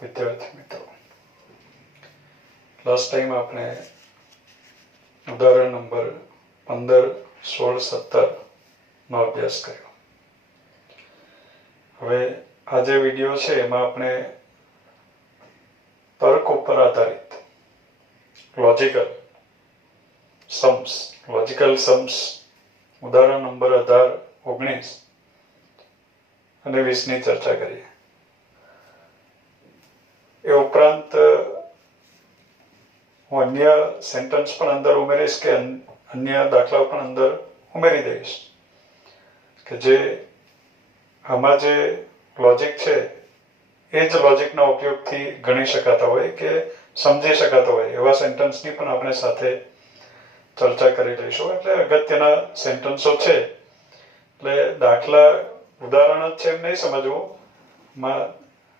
વિદ્યાર્થી મિત્રો, last time આપણે ઉદાહરણ નંબર 15, 16, 17 નો અભ્યાસ કર્યો. હવે આ જે વિડીયો છે એમાં આપણે તર્ક ઉપર આધારિત લોજિકલ સમ્સ ઉદાહરણ નંબર 18, 19 અને 20 ની ચર્ચા કરીએ. એ ઉપરાંત હું અન્ય સેન્ટેન્સ પણ અંદર ઉમેરીશ કે અન્ય દાખલાઓ પણ અંદર ઉમેરી દઈશ કે જે આમાં જે લોજિક છે એ જ લોજિકના ઉપયોગથી ગણી શકાતા હોય કે સમજી શકાતા હોય એવા સેન્ટેન્સની પણ આપણે સાથે ચર્ચા કરી લઈશું. એટલે અગત્યના સેન્ટેન્સો છે, એટલે દાખલા ઉદાહરણ જ છે એમ નહીં સમજવું.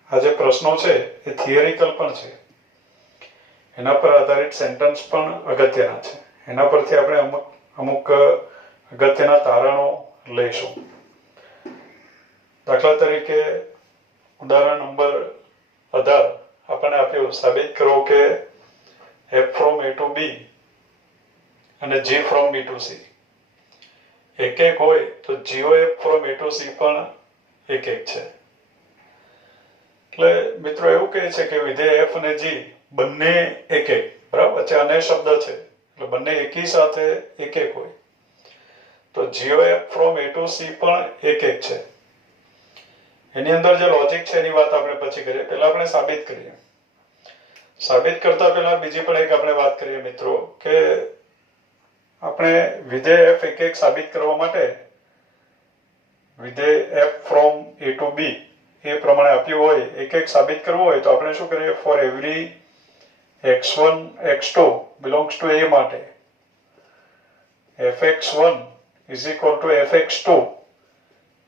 આ જે પ્રશ્નો છે એ થિયરિકલ પણ છે, એના પર આધારિત સેન્ટેન્સ પણ અગત્યના છે. એના પરથી આપણે અમુક અગત્યના તારણો લઈશું. દાખલા તરીકે ઉદાહરણ નંબર 18 આપણને આપ્યું, સાબિત કરો કે f from a to b અને g from b to c એક હોય તો GOF from a to c પણ એક છે. એટલે મિત્રો એવું કહે છે કે વિધેય f અને g બંને એક બરાબર છે, અને શબ્દ છે એટલે બંને એકી સાથે એક હોય તો GOF from a to c પણ એક છે. એની અંદર જે લોજિક છે એની વાત આપણે પછી કરીએ. પહેલા આપણે સાબિત કરીએ. સાબિત કરતા પહેલા બીજી પણ એક આપણે વાત કરીએ મિત્રો કે આપણે વિધેય f એક સાબિત કરવા માટે વિધેય f from a to b એ પ્રમાણે આપ્યું હોય, એક સાબિત કરવું હોય તો આપણે શું કરીએ, for every x1 x2 belongs to a માટે fx1 is equal to fx2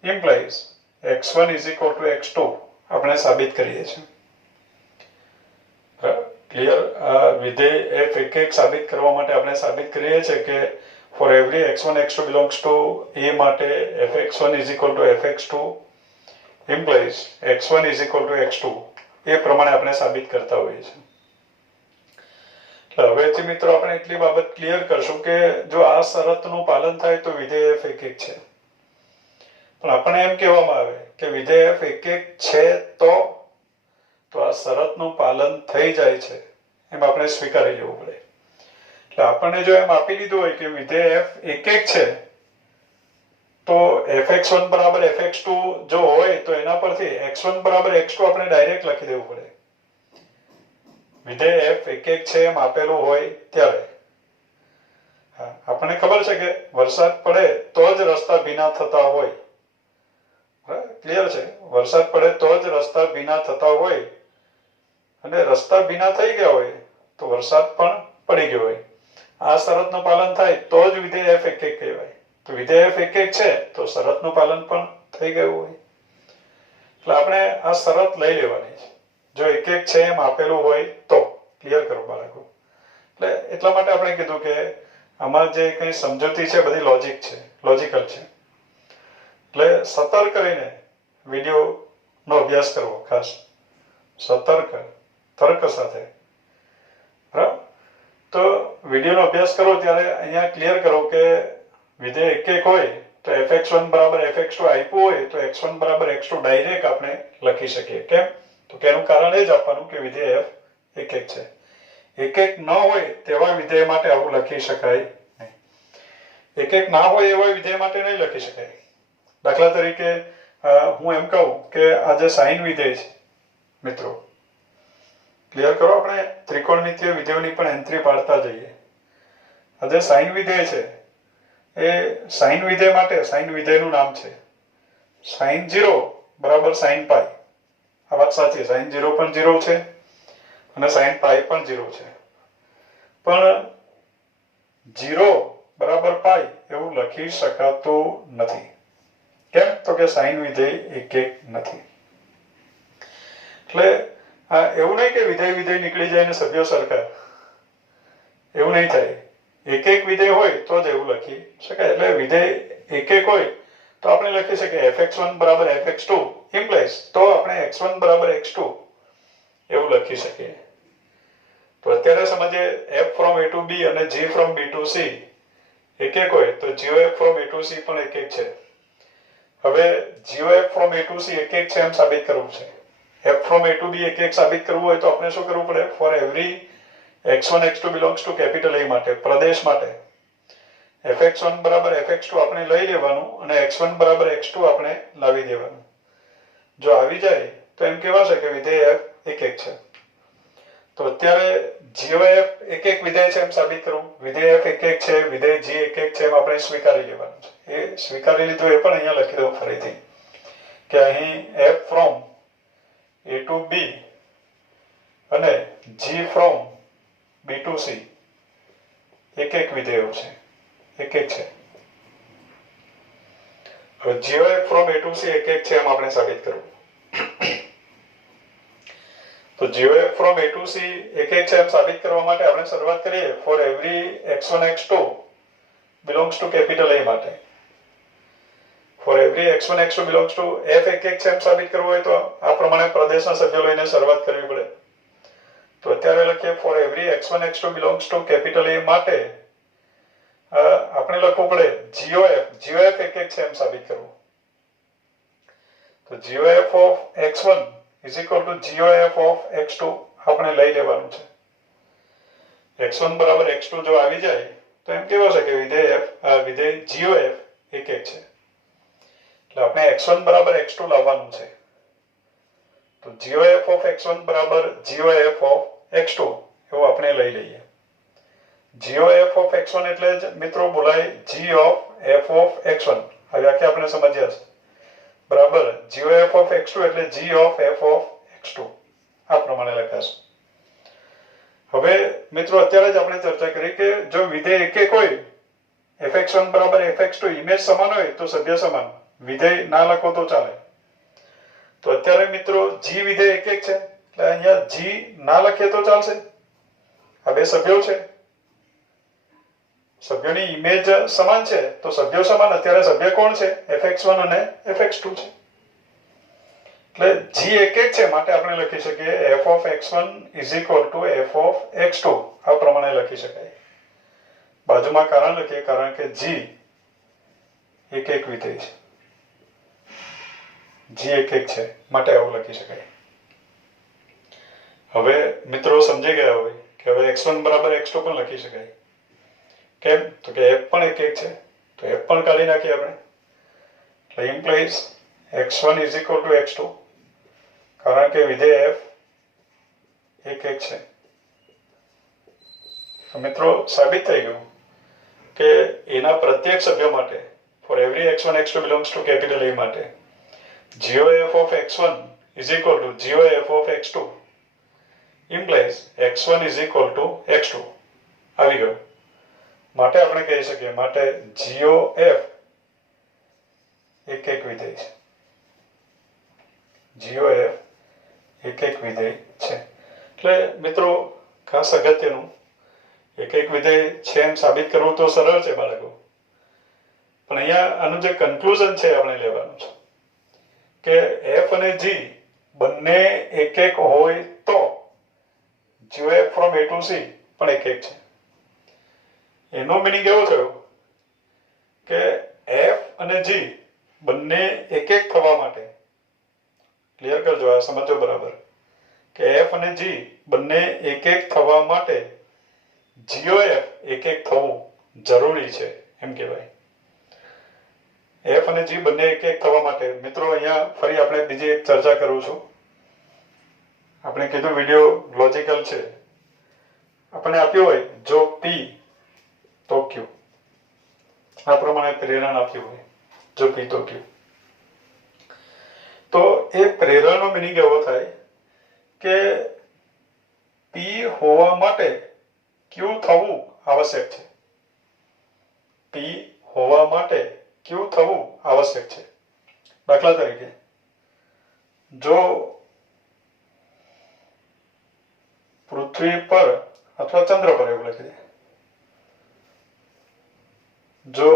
implies x1 is equal to x2 આપણે સાબિત કરીએ છીએ. ક્લિયર? આ વિધેય f એક સાબિત કરવા માટે આપણે સાબિત કરીએ છીએ કે for every x1 x2 belongs to a માટે fx1 is equal to fx2 implies x1 is equal to x2 એ પ્રમાણે આપણે સાબિત કરતા હોઈએ છીએ. એટલે હવેથી મિત્રો આપણે એટલી બાબત ક્લિયર કરશું કે જો આ શરતનું પાલન થાય તો વિધેય f એક છે. પણ આપણને એમ કહેવામાં આવે કે વિધેય f એક છે તો આ શરતનું પાલન થઈ જાય છે એમ આપણે સ્વીકારી લેવું પડે. એટલે આપણને જો એમ આપી દીધું હોય કે વિધેય f એક છે તો fx1 બરાબર fx2 જો હોય તો એના પરથી x1 બરાબર x2 આપણે ડાયરેક્ટ લખી દેવું પડે. વિધેય f એક છે એમ આપેલું હોય ત્યારે. આપણને ખબર છે કે વરસાદ પડે તો જ રસ્તા ભીના થતા હોય. ક્લિયર છે? વરસાદ પડે તો જ રસ્તા ભીના થતા હોય અને રસ્તા ભીના થઈ ગયા હોય તો વરસાદ પણ પડી ગયો હોય. આ શરતનું પાલન થાય તો જ વિધેય f એક કહેવાય. તો વિધેય f એક છે તો શરતનું પાલન પણ થઈ ગયું હોય. એટલે આપણે આ શરત લઈ લેવાની છે જો એક છે એમ આપેલું હોય તો. ક્લિયર કરો બાળકો? એટલે એટલા માટે આપણે કીધું કે આમાં જે કંઈ સમજૂતી છે બધી લોજિકલ છે. એટલે સતર્ક રહીને વિડીયોનો અભ્યાસ કરવો, ખાસ તર્ક સાથે. બરાબર? તો વિડીયોનો અભ્યાસ કરો ત્યારે અહીંયા ક્લિયર કરો કે વિધેય એક હોય તો fx1 બરાબર fx2 આપ્યું હોય તો x1 બરાબર x2 ડાયરેક્ટ આપણે લખી શકીએ. કેમ? તો કે એનું કારણ એ જ આપવાનું કે વિધેય f એક છે. એક ન હોય તેવા વિધેય માટે આવું લખી શકાય નહીં. એક ના હોય એવા વિધેય માટે નહીં લખી શકાય. દાખલા તરીકે હું એમ કહું કે આ જે સાઇન વિધેય છે મિત્રો, ક્લિયર કરો, આપણે ત્રિકોણમિતીય વિધેયોની પણ એન્ટ્રી પાડતા જઈએ. આ જે સાઇન વિધેય છે એ સાઇન વિધેય માટે સાઇન વિધેયનું નામ છે sin 0 બરાબર sin π. આ વાત સાચી, sin 0 પણ 0 છે અને sin π પણ 0 છે. પણ 0 બરાબર π એવું લખી શકાતું નથી. કેમ? તો કે સાઇન વિધેય એક નથી. એટલે એવું નહીં કે વિધેય નીકળી જાય ને સભ્યો સરખા, એવું નહીં થાય. એક વિધેય હોય તો જ એવું લખી શકાય. એટલે વિધેય એક હોય તો આપણે લખી શકીએ fx1 બરાબર fx2 implies તો આપણે x1 બરાબર x2 એવું લખી શકીએ. તો અત્યારે સમજીએ f from a to b અને g from b to c એક એક હોય તો gof from a to c પણ એક એક છે. હવે gof from a to c એક એક છે એમ સાબિત કરવું છે. f from a to b એક એક સાબિત કરવું હોય તો આપણે શું કરવું પડે? For every x1 x2 belongs to capital A માટે પ્રદેશ માટે fx1 બરાબર fx2 આપણે લઈ લેવાનું અને x1 બરાબર x2 આપણે લાવી દેવાનું. જો આવી જાય તો એમ કહેવાશે કે વિધેય f એક એક છે. તો અત્યારે gof એક એક વિધેય છે એમ સાબિત કરવું. વિધેય f એક એક છે, વિધેય g એક એક છે એમ આપણે સ્વીકારી લેવાનું છે. એ સ્વીકારી લીધું એ પણ અહીંયા લખી દઉં ફરીથી કે અહીં f from a to b અને g from b to c એક એક વિધેયો છે, એક એક છે. હવે gof from a to c એક એક છે એમ આપણે સાબિત કરવું. તો gof from a to c એક એક છે એમ સાબિત કરવા માટે આપણે શરૂઆત કરીએ for every x1 x2 belongs to capital A માટે. For every x1 x2 belongs to f એક એક છે એમ સાબિત કરવું હોય તો આ પ્રમાણે પ્રદેશના સભ્યો લઈને શરૂઆત કરવી પડે. તો અત્યારે લખીએ for every x1 x2 belongs to capital A માટે આપણે લખવું પડે gof એક એક છે એમ સાબિત કરવું. તો gof of x1 is equal to gof of x2 આપણે લઈ લેવાનું છે. x1 બરાબર x2 જો આવી જાય તો એમ કહેવાશે કે વિધેય gof એક એક છે. એટલે આપણે x1 બરાબર x2 લાવવાનું છે. તો gof of x1 બરાબર gof of x2 એવું આપણે લઈ લઈએ. gof of x1 એટલે જ મિત્રો બોલાય g of f of x1. આ વ્યાખ્યા આપણે સમજ્યા છે બરાબર. gof of x2 એટલે g of f of x2 આ પ્રમાણે લખાશે. હવે મિત્રો અત્યારે જ આપણે ચર્ચા કરી કે જો વિધેય એક એક હોય fx1 બરાબર fx2 ઇમેજ સમાન હોય તો સભ્ય સમાન. વિધેય ના લખો તો ચાલે. તો અત્યારે મિત્રો g વિધેય એક એક છે એટલે અહીંયા g ના લખીએ તો ચાલશે. આ બે સભ્યો છે, સભ્યોની ઇમેજ સમાન છે તો સભ્યો સમાન. અત્યારે સભ્ય કોણ છે? fx1 અને fx2 છે. એટલે g એક એક છે માટે આપણે લખી શકીએ f of x1 is equal to f of x2 આ પ્રમાણે લખી શકાય. બાજુમાં કારણ લખીએ કારણ કે g એક એક વિધેય છે. g એક એક છે માટે આવું લખી શકાય. હવે મિત્રો સમજી ગયા હોય કે હવે x1 બરાબર x2 પણ લખી શકાય. કેમ? તો કે f પણ એક એક છે તો f પણ કાઢી નાખીએ આપણે. એટલે implies x1 is equal to x2 કારણ કે વિધેય f એક એક છે. તો મિત્રો સાબિત થઈ ગયું કે એના પ્રત્યેક સભ્ય માટે for every x1 x2 belongs to capital A માટે gof of x1 is equal to gof of x2 implies x1 is equal to x2 આવી ગયું. માટે આપણે કહી શકીએ માટે gof એક એક વિધેય છે. gof એક એક વિધેય છે. એટલે મિત્રો ખાસ અગત્યનું એક એક વિધેય છે એમ સાબિત કરવું તો સરળ છે બાળકો, પણ અહીંયા આનું જે કન્ક્લુઝન છે આપણે લેવાનું છે કે f અને g બંને એક એક હોય તો gof from a to c પણ એક એક છે. એનો મિનિંગ એવો થયો કે f અને g બંને એક એક થવા માટે ક્લિયર કરજો, આ સમજો બરાબર કે f અને g બંને એક એક થવા માટે gof એક એક થવું જરૂરી છે એમ કહેવાય. f અને g બંને એક એક થવા માટે મિત્રો અહીંયા ફરી આપણે બીજી એક ચર્ચા કરું છું. આપણે કીધું વિડિયો લોજિકલ છે. આપણે આપ્યું હોય જો p તો q આ પ્રમાણે પ્રેરણ આપ્યું હોય જો p તો q તો એ પ્રેરણનો મિનિંગ એવો થાય કે p હોવા માટે q થવું આવશ્યક છે. p હોવા માટે q થવું આવશ્યક છે. દાખલા તરીકે જો પૃથ્વી પર અથવા ચંદ્ર પર એવું લખી દે, જો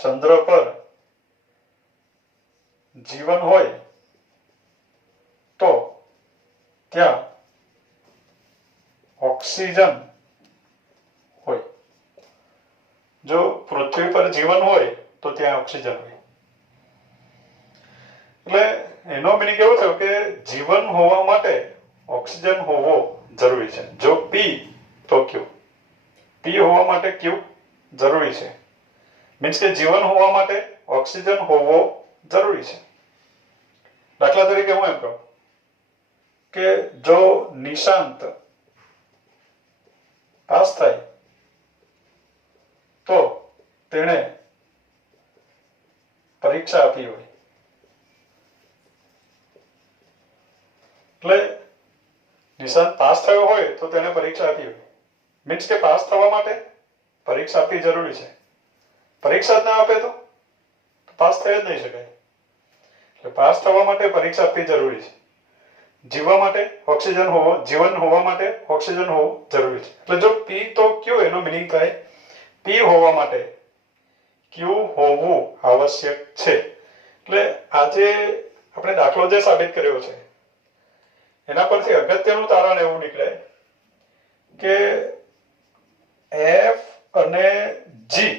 ચંદ્ર પર જીવન હોય તો ત્યાં ઓક્સિજન હોય. જો પૃથ્વી પર જીવન હોય તો ત્યાં ઓક્સિજન હોય. એટલે એનો મિનિંગ એવો થયો કે જીવન હોવા માટે ઓક્સિજન હોવો જરૂરી છે. જો પી તો ક્યુ. પી હોવા માટે ક્યુ જરૂરી છે. મીન્સ કે જીવન હોવા માટે ઓક્સિજન હોવો જરૂરી છે. દાખલા તરીકે હું એમ કહું કે જો નિશાંત પાસ થાય તો તેણે પરીક્ષા આપી હોય. એટલે નિશાંત પાસ થયો હોય તો તેને પરીક્ષા આપી હોય. મીન્સ કે પાસ થવા માટે પરીક્ષા આપવી જરૂરી છે. પરીક્ષા જ ના આપે તો પાસ થઈ જ નહીં શકાય. એટલે પાસ થવા માટે પરીક્ષા આપવી જરૂરી છે. જીવવા માટે ઓક્સિજન હોવો, જીવન હોવા માટે ઓક્સિજન હોવું જરૂરી છે. એટલે જો પી તો ક્યુ, એનો મિનિંગ થાય પી હોવા માટે ક્યુ હોવું આવશ્યક છે. એટલે આજે આપણે દાખલો જે સાબિત કર્યો છે એના પરથી અગત્યનું તારણ એવું નીકળે કે એફ અને જી,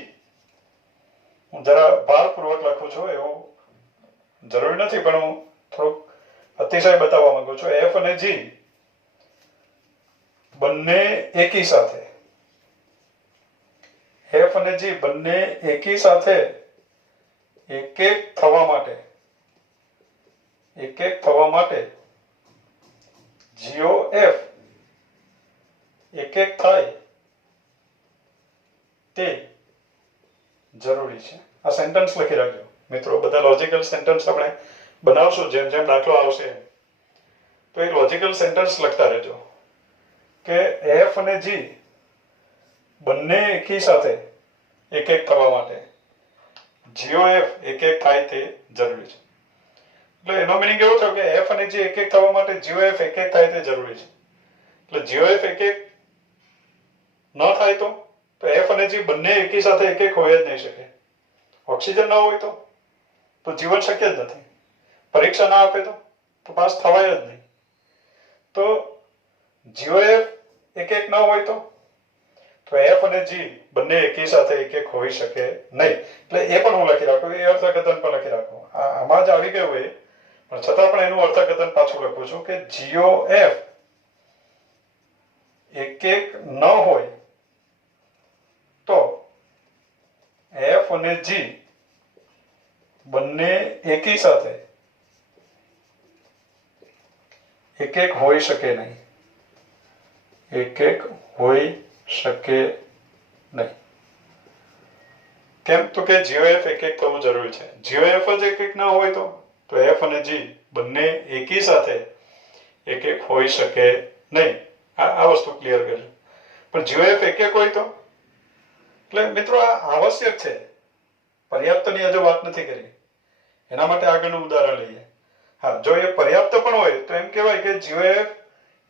હું જરા ભારપૂર્વક લખું છું, એવું જરૂરી નથી પણ હું થોડુંક અતિશય બતાવવા માંગુ છું. એફ અને જી બંને એકી સાથે, એફ અને જી બંને એકી સાથે એક એક થવા માટે જીઓ એફ એક એક થાય તે જરૂરી છે. આ સેન્ટેન્સ લખી રાખજો મિત્રો. બધા લોજિકલ સેન્ટેન્સ આપણે બનાવશું જેમ જેમ દાખલો આવશે તો એ લોજિકલ સેન્ટેન્સ લખતા રહેજો કે એફ અને જી બંને એકી સાથે એક એક થવા માટે જીઓ એફ એક એક થાય તે જરૂરી છે. એટલે એનો મિનિંગ એવો થયો કે એફ અને જી એક એક થવા માટે જીઓ એફ એક એક થાય તે જરૂરી છે. એટલે જીઓ એફ એક એક ન થાય તો એફ અને જી બંને એકી સાથે એક એક હોય જ નહીં શકે. ઓક્સિજન ના હોય તો જીવન શક્ય જ નથી. પરીક્ષા ના આપે તો પાસ થવાય જ નહીં. તો જીઓ એફ એક એક ન હોય તો એફ અને જી બંને એકી સાથે એક એક હોઈ શકે નહીં. એટલે એ પણ હું લખી રાખું, એ અર્થઘટન પણ લખી રાખું. આમાં જ આવી ગયું એ પણ છતાં પણ એનું અર્થઘટન પાછું લખું છું કે જીઓ એફ એક એક ન હોય તો એફ અને જી બંને એકી સાથે એક એક હોઈ શકે નહીં. એક એક હોઈ શકે નહીં. કેમ તો કે જીઓ એફ એક એક થવું જરૂરી છે. જીઓ એફ જ એક એક ન હોય તો એફ અને જી બંને એકી સાથે એક એક હોઈ શકે નહીં. આ વસ્તુ ક્લિયર કરજો. પણ જીઓ એફ એક એક હોય તો એટલે મિત્રો આ આવશ્યક છે. પર્યાપ્તની હજુ વાત નથી કરી. એના માટે આગળનું ઉદાહરણ લઈએ. હા, જો એ પર્યાપ્ત પણ હોય તો એમ કહેવાય કે જીઓ એફ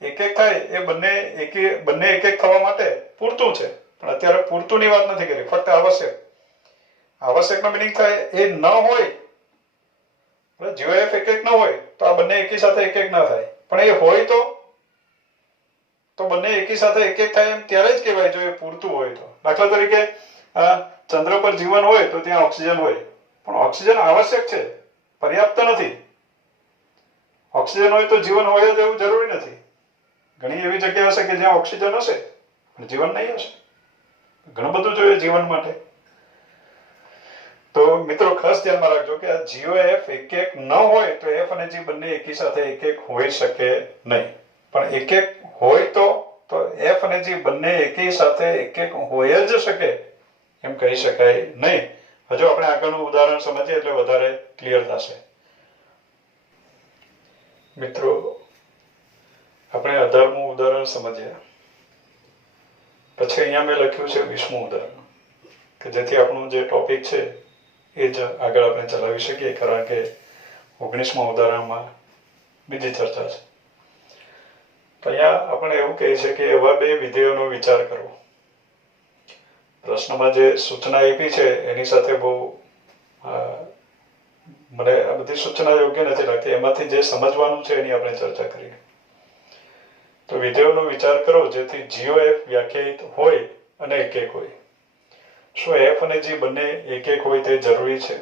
એક એક થાય એ બંને એક એક થવા માટે પૂરતું છે. પણ અત્યારે પૂરતુંની વાત નથી કરી, ફક્ત આવશ્યક. આવશ્યકનો મિનિંગ થાય એ ન હોય, જીઓ એફ એક એક ન હોય તો આ બંને એકી સાથે એક એક ના થાય. પણ એ હોય તો બંને એકી સાથે એક એક થાય એમ ત્યારે જ કહેવાય જો એ પૂરતું હોય તો. દાખલા તરીકે ચંદ્ર પર જીવન હોય તો ત્યાં ઓક્સિજન હોય, પણ ઓક્સિજન આવશ્યક છે, પર્યાપ્ત નથી. ઓક્સિજન હોય તો જીવન હોય જ એવું જરૂરી નથી. ઘણી એવી જગ્યા હશે કે જ્યાં ઓક્સિજન હશે પણ જીવન નહીં હશે. ઘણું બધું જોઈએ જીવન માટે. તો મિત્રો ખાસ ધ્યાનમાં રાખજો કે આ જીઓ એફ એક એક ન હોય તો એફ અને જી બંને એકી સાથે એક એક હોઈ શકે નહીં. પણ એક એક હોય તો એફ અને જી બંને એકી સાથે એક એક હોય જ શકે એમ કહી શકાય નહીં. હજુ આપણે આગળનું ઉદાહરણ સમજીએ એટલે વધારે ક્લિયર થશે. મિત્રો આપણે 18મું ઉદાહરણ સમજ્યા પછી અહીંયા મેં લખ્યું છે 20મું ઉદાહરણ કે જેથી આપણું જે ટોપિક છે એ જ આગળ આપણે ચલાવી શકીએ, કારણ કે 19મા ઉદાહરણમાં બીજી ચર્ચા છે. તો અહીંયા આપણે એવું કહે છે કે એવા બે વિધેયોનો વિચાર કરવો. પ્રશ્નમાં જે સૂચના આપી છે એની સાથે બહુ મને આ બધી સૂચના યોગ્ય નથી લાગતી. એમાંથી જે સમજવાનું છે એની આપણે ચર્ચા કરીએ. તો વિધેયોનો વિચાર કરો જેથી જીઓ એફ વ્યાખ્યાયિત હોય અને એક એક હોય. શું એફ અને જી બંને એક એક હોય તે જરૂરી છે?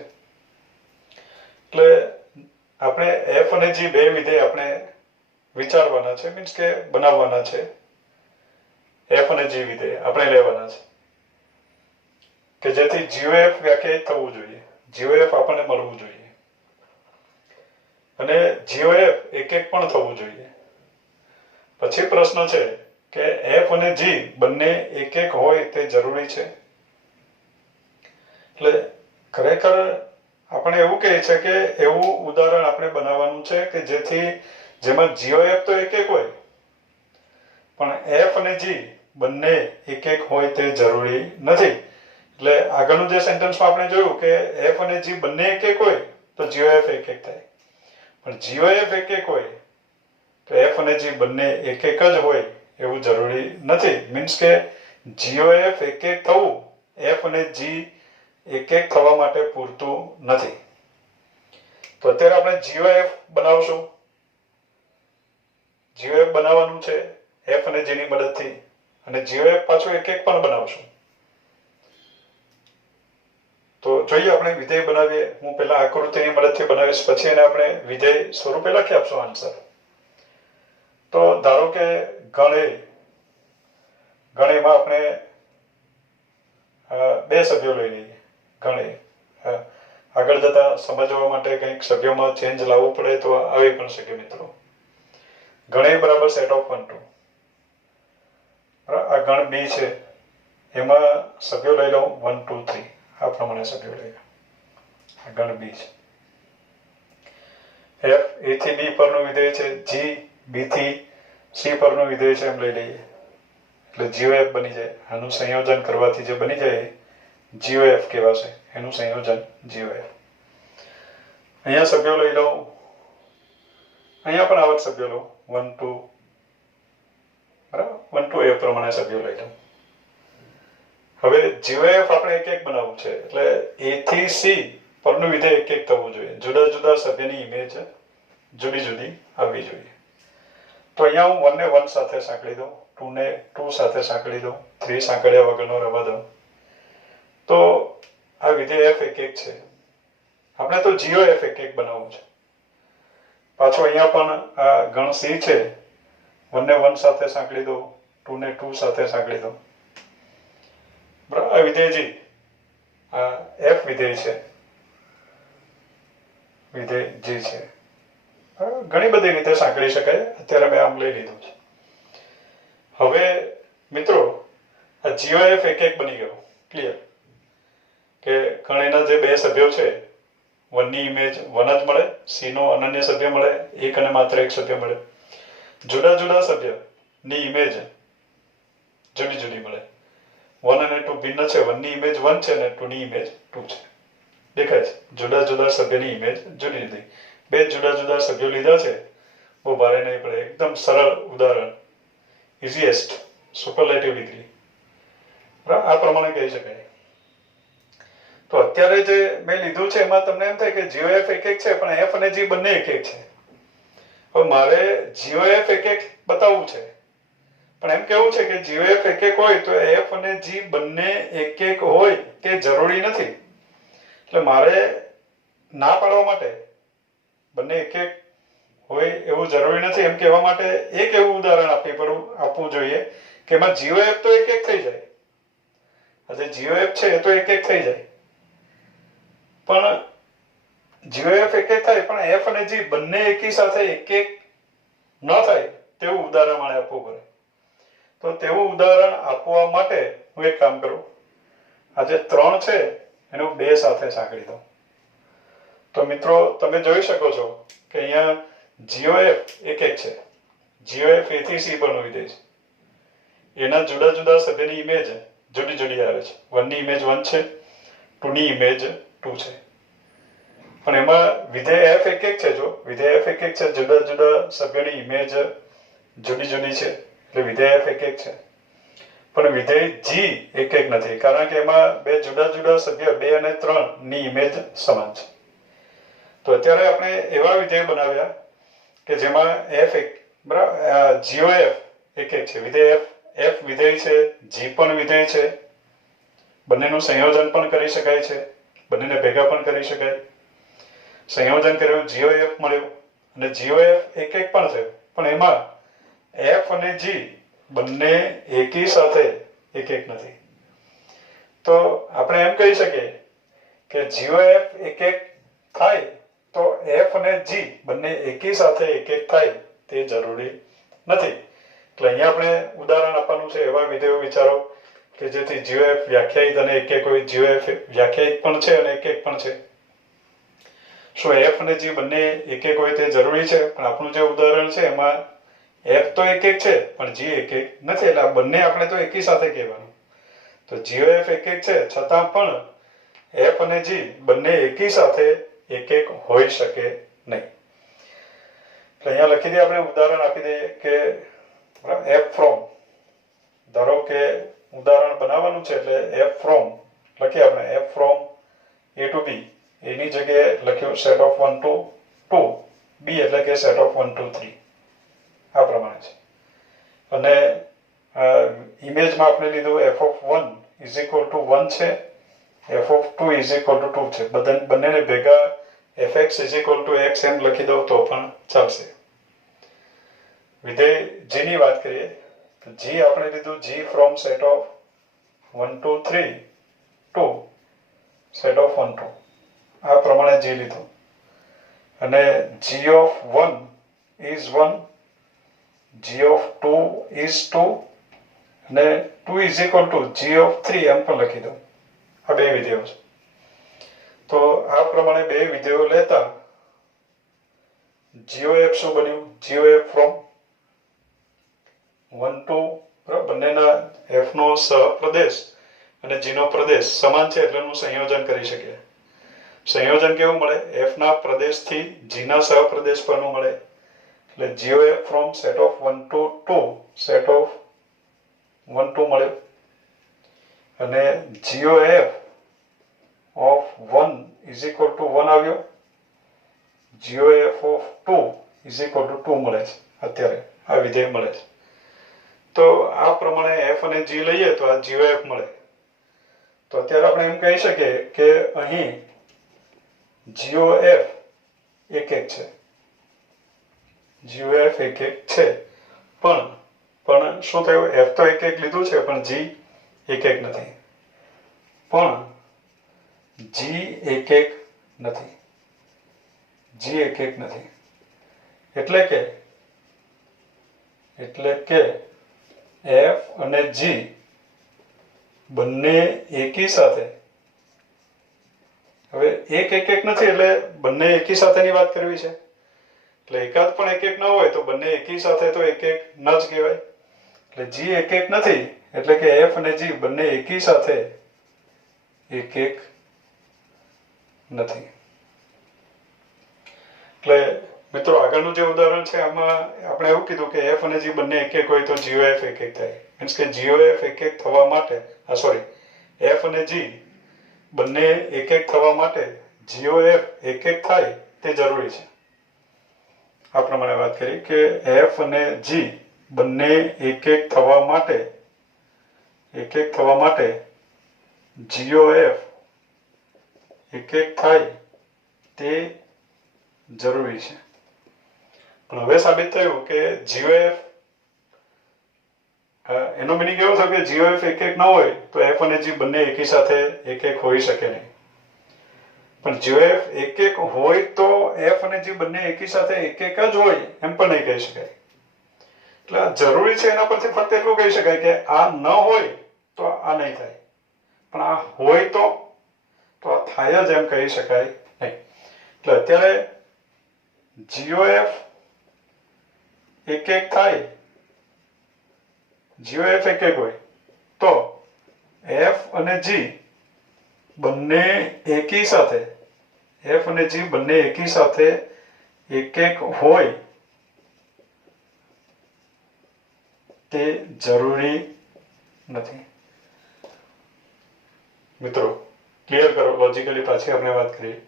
એટલે આપણે એફ અને જી બે વિધેય આપણે વિચારવાના છે, મીન્સ કે બનાવવાના છે. એફ અને જી વિધેય આપણે લેવાના છે કે જેથી જીઓ એફ વ્યાખ્યાયિત થવું જોઈએ, જીઓ એફ આપણને મળવું જોઈએ અને જીઓ એફ એક એક પણ થવું જોઈએ. પછી પ્રશ્ન છે કે એફ અને જી બંને એક એક હોય તે જરૂરી છે? એટલે ખરેખર આપણે એવું કહે છે કે એવું ઉદાહરણ આપણે બનાવવાનું છે કે જેથી જેમાં જીઓ એફ તો એક એક હોય પણ એફ અને જી બંને એક એક હોય તે જરૂરી નથી. એટલે આગળનું જે સેન્ટેન્સમાં આપણે જોયું કે એફ અને જી બંને એક એક હોય તો જીઓ એફ એક એક થાય, પણ જીઓ એફ એક એક હોય તો એફ અને જી બંને એક એક જ હોય એવું જરૂરી નથી. મીન્સ કે જીઓ એફ એક એક થવું એફ અને જી એક એક થવા માટે પૂરતું નથી. તો અત્યારે આપણે જીઓ એફ બનાવશું. જીઓ એફ બનાવવાનું છે એફ અને જી ની મદદથી અને જીઓ એફ પાછું એક એક પણ બનાવશું. તો જોઈએ આપણે વિધેય બનાવીએ. હું પહેલા આકૃતિની મદદથી બનાવીશ, પછી એને આપણે વિધેય સ્વરૂપે લખી આપશું આન્સર. તો ધારો કે ગણ એમાં આપણે બે સભ્યો લઈ લઈએ. ગણ આગળ જતા સમજવા માટે કંઈક સભ્યોમાં ચેન્જ લાવવું પડે તો આવી પણ શકે મિત્રો. ગણ બરાબર સેટ ઓફ 1 2. આ ગણ બી છે એમાં સભ્યો લઈ લઉં 1 2 3. આ પ્રમાણે સભ્યો લઈ લઉં. આ ગણ બી છે. એફ એ થી બી પરનું વિધેય છે, જી બી થી સી પરનું વિધેય છે એમ લઈ લઈએ એટલે જીઓ એફ બની જાય. આનું સંયોજન કરવાથી જે બની જાય જીઓ એફ કહેવાશે, એનું સંયોજન જીઓ એફ. અહીંયા સભ્યો લઈ લઉં, અહીંયા પણ આવા જ સભ્યો લઉં 1 2 બરાબર 1 2 એ પ્રમાણે સભ્યો લઈ લઉં. હવે જીઓ એફ આપણે એક એક બનાવવું છે એટલે એ થી સી પરનું વિધેય એક એક થવું જોઈએ. જુદા જુદા સભ્યની ઇમેજ જુદી જુદી આવવી જોઈએ. તો અહીંયા હું 1 ને 1 સાથે સાંકળી દઉં, 2 ને 2 સાથે સાંકળી દઉં, 3 સાંકળ્યા વગરનો રવા દઉં. તો આ વિધેય એફ એક એક છે. આપણે તો જીઓ એફ એક એક બનાવવું છે. પાછો અહીંયા પણ આ ગણ સી છે, 1 ને 1 સાથે સાંકળી દઉં, 2 ને 2 સાથે સાંકળી દઉં. બરાબર. આ વિધેય જી આ એફ વિધેય છે, વિધેય જી છે. ઘણી બધી રીતે સાંકળી શકાય. અત્યારે મેં આમ લઈ લીધું છે. હવે મિત્રો આ જીઓ એફ એક એક બની ગયો. ક્લિયર કે ગણના જે બે સભ્યો છે 1 ની ઇમેજ 1 જ મળે, સી નો અનન્ય સભ્ય મળે, એક અને માત્ર એક સભ્ય મળે. જુદા જુદા સભ્ય ની ઇમેજ જુદી જુદી મળે. 1 અને 2 ભિન્ન છે. 1 ની ઇમેજ 1 છે અને 2 ની ઇમેજ 2 છે. દેખાય છે? જુદા જુદા સભ્યની ઇમેજ જુદી જુદી. બે જુદા જુદા સભ્યો લીધા છે. બહુ ભારે નહીં પડે. એકદમ સરળ ઉદાહરણ, ઇઝીએસ્ટ સુપરલેટિવ ડિગ્રી. બરાબર. આ પ્રમાણે કહી શકાય. તો અત્યારે જે મેં લીધું છે એમાં તમને એમ થાય કે જીઓ એફ એક એક છે પણ એફ અને જી બંને એક એક છે. હવે મારે જીઓ એફ એક એક બતાવવું છે પણ એમ કેવું છે કે જીઓ એફ એક એક હોય તો એફ અને જી બંને એક એક હોય તે જરૂરી નથી. એટલે મારે ના પાડવા માટે બંને એક એક હોય એવું જરૂરી નથી એમ કહેવા માટે એક એવું ઉદાહરણ આપવું જોઈએ કે એમાં જીઓ એફ તો એક એક થઈ જાય. આજે જીઓ એફ છે એ તો એક એક થઈ જાય પણ જીઓ એફ એક એક થાય પણ એફ અને જી બંને એકી સાથે એક એક ન થાય તેવું ઉદાહરણ મારે આપવું પડે. તો તેવું ઉદાહરણ આપવા માટે હું એક કામ કરું, આ જે 3 છે એનું 2 સાથે સાંકળી દઉં. તો મિત્રો તમે જોઈ શકો છો કે અહીંયા જીઓ એફ એક એક છે. જીઓ એફ એ થી સી પરનું વિધેય છે. એના જુદા જુદા સભ્યની ઇમેજ જુદી જુદી આવે છે. 1 ની ઇમેજ 1 છે, 2 ની ઇમેજ 2 છે. પણ એમાં વિધેય એફ એક એક છે. જો વિધેય એફ એક એક છે, જુદા જુદા સભ્યોની ઇમેજ જુદી જુદી છે એટલે વિધેય એફ એક એક છે. પણ વિધેય જી એક એક નથી કારણ કે એમાં બે જુદા જુદા સભ્ય 2 અને 3 ની ઇમેજ સમાન છે. તો અત્યારે આપણે એવા વિધેય બનાવ્યા કે જેમાં એફ એક બરાબર જીઓ એફ એક એક છે. વિધેય એફ વિધેય છે, જી પણ વિધેય છે, બંનેનું સંયોજન પણ કરી શકાય છે, બંનેને ભેગા પણ કરી શકાય. સંયોજન કર્યું, GOF મળ્યું અને GOF એક એક પણ થયું, પણ એમાં એફ અને જી બંને એકી સાથે એક એક નથી. તો આપણે એમ કહી શકીએ કે GOF એક એક થાય તો એફ અને જી બંને એકી સાથે એક એક થાય તે જરૂરી નથી. એટલે અહીંયા આપણે ઉદાહરણ આપવાનું છે એવા વિધેયો વિચારો કે જેથી GOF વ્યાખ્યાયિત અને એક એક હોય. GOF વ્યાખ્યાયિત પણ છે અને એક એક પણ છે. શું એફ અને જી બંને એક એક હોય તે જરૂરી છે? પણ આપણું જે ઉદાહરણ છે એમાં એફ તો એક એક છે પણ જી એક એક નથી, એટલે આ બંને આપણે તો એકી સાથે કહેવાનું. તો GOF એક એક છે છતાં પણ એફ અને જી બંને એકી સાથે એક એક હોઈ શકે નહીં. એટલે અહીંયા લખી દઈએ, આપણે ઉદાહરણ આપી દઈએ કે એફ ફ્રોમ, ધારો કે ઉદાહરણ બનાવવાનું છે એટલે એફ ફ્રોમ લખીએ આપણે. F from A to B, એની જગ્યાએ લખ્યું સેટ ઓફ 1 to 2, B એટલે કે સેટ ઓફ 1 to 3. આ પ્રમાણે છે. અને ઇમેજમાં આપણે લીધું f of 1 is equal to 1 છે, f of 2 is equal to 2 છે. બંનેને ભેગા fx is equal to x એમ લખી દઉં તો પણ ચાલશે. વિધેય g ની વાત કરીએ તો g આપણે લીધું g from set of 1 to 3 to set of 1 to, આ પ્રમાણે g લીધું. અને g of 1 is 1, g of 2 is 2 અને 2 is equal to g of 3 એમ પણ લખી દઉં. આ બે વિધેયો છે. તો આ પ્રમાણે બે વિધેયો લેતા GOF શું બન્યું? GOF from 1 to, બંનેના f નો સહપ્રદેશ અને g નો પ્રદેશ સમાન છે એટલે એનું સંયોજન કરી શકીએ. સંયોજન કેવું મળે? f ના પ્રદેશથી g ના સહપ્રદેશ પરનું મળે. એટલે GOF from set of 1 to 2 set of 1 2 મળ્યો. અને GOF of 1 is equal to 1 આવ્યો. GOF of 2 is equal to 2 મળે છે. અત્યારે આ વિધેય મળે છે. તો આ પ્રમાણે f અને g લઈએ તો આ GOF મળે. તો અત્યારે આપણે એમ કહી શકીએ કે અહીં GOF એક એક છે. GOF એક એક છે પણ શું થયું? f તો એક એક લીધું છે પણ g એક એક નથી. પણ g એક એક નથી. g એક એક નથી. એટલે કે f અને g બંને એકી સાથે, હવે એક એક નથી એટલે બંને એકી સાથેની વાત કરવી છે. એટલે એકાદ પણ એક એક ન હોય તો બંને એકી સાથે તો એક એક ન જ કહેવાય. એટલે g એક એક નથી એટલે કે f અને g બંને એકી સાથે એક એક નથી. એટલે મિત્રો આગળનું જે ઉદાહરણ છે આમાં આપણે એવું કીધું કે f અને g બંને એક એક હોય તો GOF એક એક થાય. મીન્સ કે GOF એક એક થવા માટે f અને g બંને એક એક થવા માટે GOF એક એક થાય તે જરૂરી છે. આ પ્રમાણે વાત કરી કે f અને g બંને એક એક થવા માટે GOF એક એક થાય તે જરૂરી છે. પણ હવે સાબિત થયું કે GOF, એનો મિનિંગ એવો થયો કે GOF એક એક ન હોય તો f અને g બંને એકી સાથે એક એક હોઈ શકે નહીં. પણ GOF એક એક હોય તો f અને g બંને એકી સાથે એક એક જ હોય એમ પણ નહીં કહી શકાય. એટલે આ જરૂરી છે એના પરથી ફક્ત એટલું કહી શકાય કે આ ન હોય તો આ નહીં થાય, પણ આ હોય તો આ થાય જ એમ કહી શકાય નહીં. એટલે અત્યારે GOF એક એક થાય, GOF એક એક હોય તો f અને g બંને એકી સાથે એક એક હોય તે જરૂરી નથી. મિત્રો ક્લિયર કરો લોજિકલી. પાછી આપણે વાત કરીએ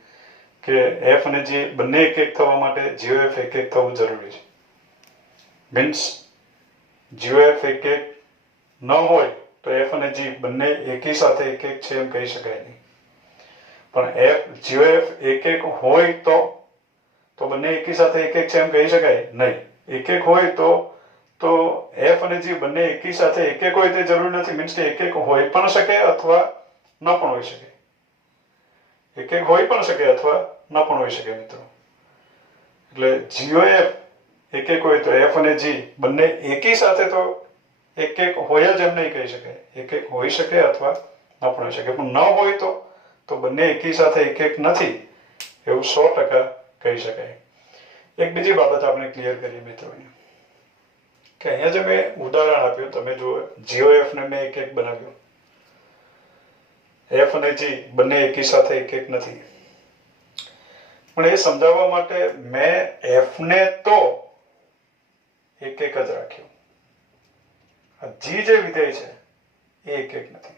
કે f અને g બંને એક એક થવા માટે GOF એક એક થવું જરૂરી છે. મીન્સ જીઓ એફ એક એક ન હોય તો એફ અને જી બંને એકી સાથે એક એક છે એમ કહી શકાય નહીં. પણ જીઓ એફ એક એક હોય તો બંને એકી સાથે એક એક છે એમ કહી શકાય નહીં. એક એક હોય તો એફ અને જી બંને એકી સાથે એક એક હોય તે જરૂર નથી. મીન્સ કે એક એક હોઈ પણ શકે અથવા ન પણ હોઈ શકે. એક એક હોઈ પણ શકે અથવા ન પણ હોઈ શકે મિત્રો. એટલે જીઓ એફ એક એક હોય તો એફ અને જી બંને એકી સાથે તો એક એક હોય જ એમ નહીં કહી શકાય. એક એક હોઈ શકે અથવા ન પણ હોઈ શકે. પણ ન હોય તો બંને એકી સાથે એક એક નથી એવું 100% કહી શકાય. એક બીજી બાબત આપણે ક્લિયર કરીએ મિત્રો, કે અહીંયા જે મેં ઉદાહરણ આપ્યું, તમે જુઓ જીઓ એફ ને મેં એક એક બનાવ્યું. એફ અને જી બંને એકી સાથે એક એક નથી. પણ એ સમજાવવા માટે મેં એફ ને તો એક એક જ રાખ્યું. આ જી જે વિધેય છે એ એક એક નથી.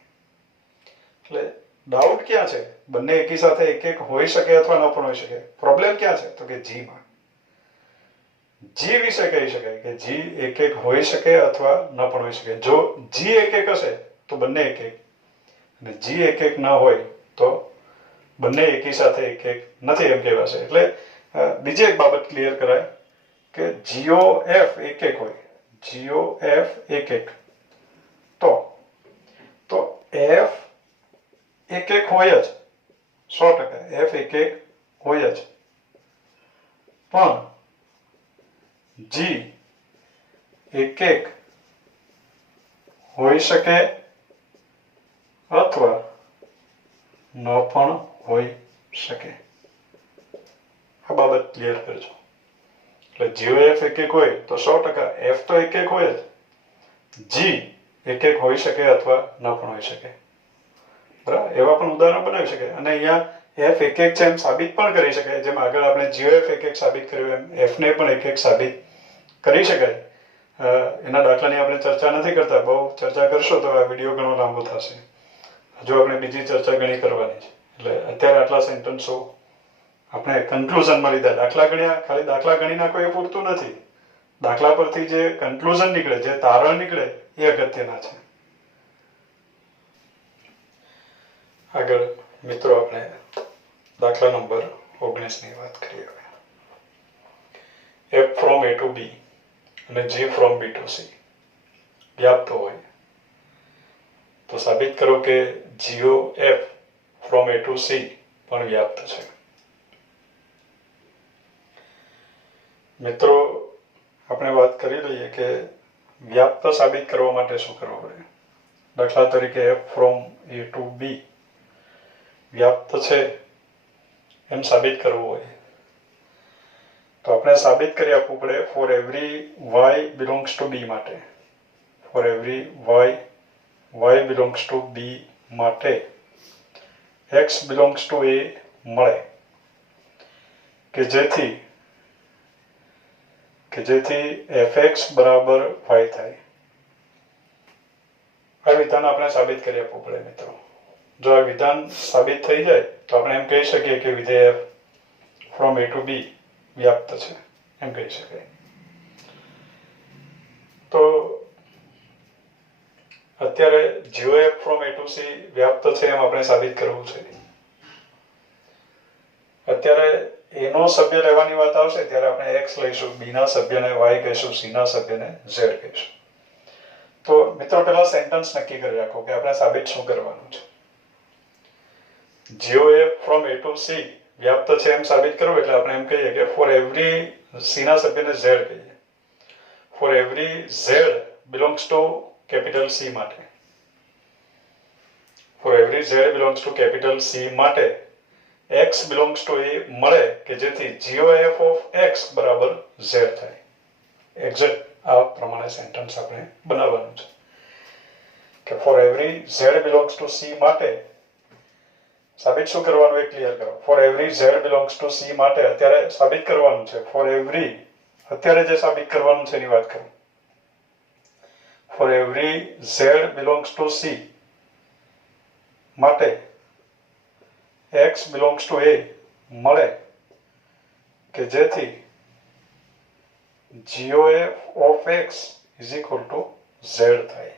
એટલે ડાઉટ ક્યાં છે? બંને એકી સાથે એક એક હોઈ શકે અથવા ન પણ હોઈ શકે. પ્રોબ્લેમ ક્યાં છે? તો કે જીમાં. જી વિશે કહી શકાય કે જી એક એક હોઈ શકે અથવા ન પણ હોઈ શકે. જો જી એક એક હશે તો બંને એક એક, અને જી એક એક ન હોય તો બંને એકી સાથે એક એક નથી એમ કહેવાશે. એટલે બીજી એક બાબત ક્લિયર કરાય કે જીઓ એફ એક એક હોય, જીઓ એફ એક એક તો એફ એક એક હોય જ 100%. એફ એક એક હોય જ. પણ જી એક એક હોઈ શકે અથવા ન પણ હોઈ શકે. આ બાબત ક્લિયર કરજો. એટલે જીઓ એફ એક એક હોય તો 100% એફ તો એક એક હોય જ. જી એક એક હોઈ શકે અથવા ન પણ હોઈ શકે. બરાબર? એવા પણ ઉદાહરણ બનાવી શકાય. અને અહીંયા એફ એક એક છે એમ સાબિત પણ કરી શકાય. જેમ આગળ આપણે જીઓ એફ એક એક સાબિત કર્યું એમ એફ ને પણ એક એક સાબિત કરી શકાય. એના દાખલાની આપણે ચર્ચા નથી કરતા. બહુ ચર્ચા કરશો તો આ વિડીયો ઘણો લાંબો થશે. હજુ આપણે બીજી ચર્ચા ઘણી કરવાની છે. એટલે અત્યારે આટલા સેન્ટન્સો આપણે કન્ક્લુઝનમાં લીધા. દાખલા ગણ્યા, ખાલી દાખલા ગણી નાખો એ પૂરતું નથી. દાખલા પરથી જે કન્ક્લુઝન નીકળે, જે તારણ નીકળે એ અગત્યના છે. આગળ મિત્રો આપણે દાખલા નંબર 19 ની વાત કરીએ. F from A to B અને G from B to C વ્યાપ્ત હોય તો સાબિત કરો કે G o F from A to C પણ વ્યાપ્ત છે. મિત્રો આપણે વાત કરી લઈએ કે વ્યાપ્ત સાબિત કરવા માટે શું કરવું પડે. દાખલા તરીકે એફ ફ્રોમ એ ટુ બી વ્યાપ્ત છે એમ સાબિત કરવું હોય તો આપણે સાબિત કરી આપવું પડે for every y belongs to B માટે. For every y belongs to B માટે એક્સ બિલોંગ્સ ટુ એ મળે કે જેથી fx બરાબર y થાય. આ વિધાન આપણે સાબિત કરી આપવું પડે મિત્રો. જો આ વિધાન સાબિત થઈ જાય તો આપણે એમ કહી શકીએ કે વિધેય ફ્રોમ એ ટુ બી વ્યાપ્ત છે એમ કહી શકાય. તો અત્યારે g o F from A to C વ્યાપ્ત છે એમ આપણે સાબિત કરવું છે. અત્યારે એનો સભ્ય લેવાની વાત આવશે ત્યારે આપણે એક્સ લઈશું, બી ના સભ્યને વાય કહીશું, સી ના સભ્યને ઝેડ કહીશું. તો મિત્રો પહેલા સેન્ટેન્સ નક્કી કરી રાખો કે આપણે સાબિત શું કરવાનું છે. Jio F from A to C વ્યાપ્ત છે એમ સાબિત કરવું એટલે આપણે એમ કહીએ કે ફોર એવરી સી ના સભ્યને ઝેડ કહીએ. For every z belongs to capital C માટે. For every z belongs to capital C માટે x બિલોંગ્સ ટુ એ મળે કે જેથી જીઓ એફ ઓફ x બરાબર ઝેડ થાય. એક્ઝેક્ટ આ પ્રમાણે સેન્ટેન્સ આપણે બનાવવાનું છે કે for every z belongs to C માટે સાબિત શું કરવાનું એ ક્લિયર કરો. For every z belongs to C માટે અત્યારે સાબિત કરવાનું છે. ફોર એવરી અત્યારે જે સાબિત કરવાનું છે એની વાત કરું. Four every z belongs to C માટે x બિલોંગ્સ ટુ એ મળે કે જેથી GOF of x is equal to Z થાય.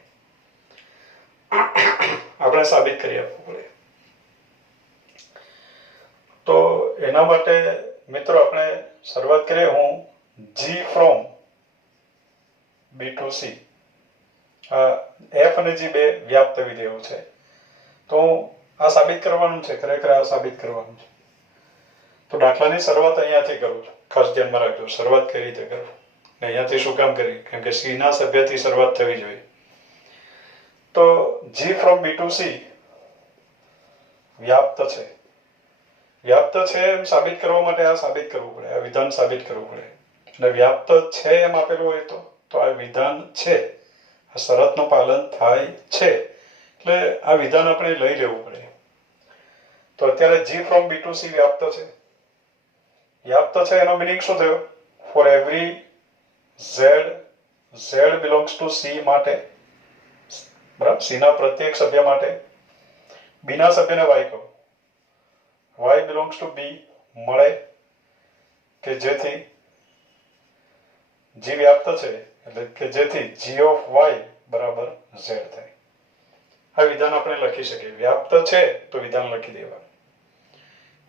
આપણે સાબિત કરી આપવું પડે. તો એના માટે મિત્રો આપણે શરૂઆત કરીએ. હું G from B to C, F અને G બે વ્યાપ્ત વિધેયો છે. તો આ સાબિત કરવાનું છે, ખરેખર આ સાબિત કરવાનું છે. તો દાખલાની શરૂઆત અહીંયાથી કરું છું. ખાસ ધ્યાનમાં રાખજો શરૂઆત કઈ રીતે કરું. અહીંયાથી શું કામ કરી? કેમ કે C ના સભ્યથી શરૂઆત થવી જોઈએ. તો G from B to C વ્યાપ્ત છે. વ્યાપ્ત છે એમ સાબિત કરવા માટે આ સાબિત કરવું પડે, આ વિધાન સાબિત કરવું પડે. અને વ્યાપ્ત છે એમ આપેલું હોય તો આ વિધાન છે, આ શરતનું પાલન થાય છે, એટલે આ વિધાન આપણે લઈ લેવું પડે. તો અત્યારે G from B to C વ્યાપ્ત છે. વ્યાપ્ત છે એનો મિનિંગ શું થયો? For every z belongs to C માટે, બરાબર, C ના પ્રત્યેક સભ્ય માટે, B ના સભ્યને y કહો, y બિલોંગ્સ ટુ B મળે કે જેથી G વ્યાપ્ત છે એટલે કે જેથી G ઓફ y બરાબર z થાય. આ વિધાન આપણે લખી શકીએ. વ્યાપ્ત છે તો વિધાન લખી દેવાનું.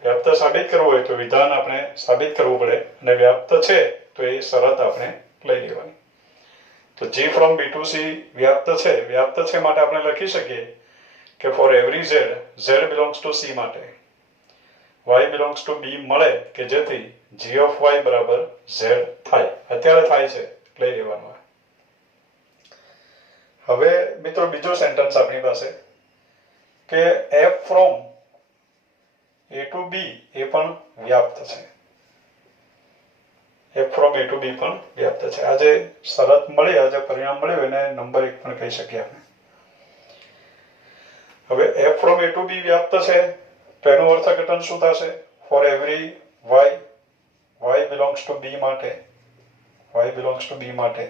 વ્યાપ્ત સાબિત કરવું હોય તો વિધાન આપણે સાબિત કરવું પડે, અને વ્યાપ્ત છે તો એ શરત આપણે લઈ લેવાની. તો G from B to C વ્યાપ્ત છે. વ્યાપ્ત છે માટે આપણે લખી શકીએ કે for every z belongs to C માટે y બિલોંગ્સ ટુ B મળે કે જેથી G ઓફ y બરાબર z થાય. અત્યારે થાય છે, લઈ લેવાનું. હવે મિત્રો બીજો સેન્ટેન્સ આપણી પાસે કે f from A to B એ પણ વ્યાપ્ત છે. f from A to B પણ વ્યાપ્ત છે. આજે શરત મળી, આજે પરિણામ મળ્યું, એને નંબર 1 પણ કહી શકીએ આપણે. હવે f from A to B વ્યાપ્ત છે તો એનું અર્થઘટન શું થશે? For every y belongs to B માટે, y બિલોંગ્સ ટુ B માટે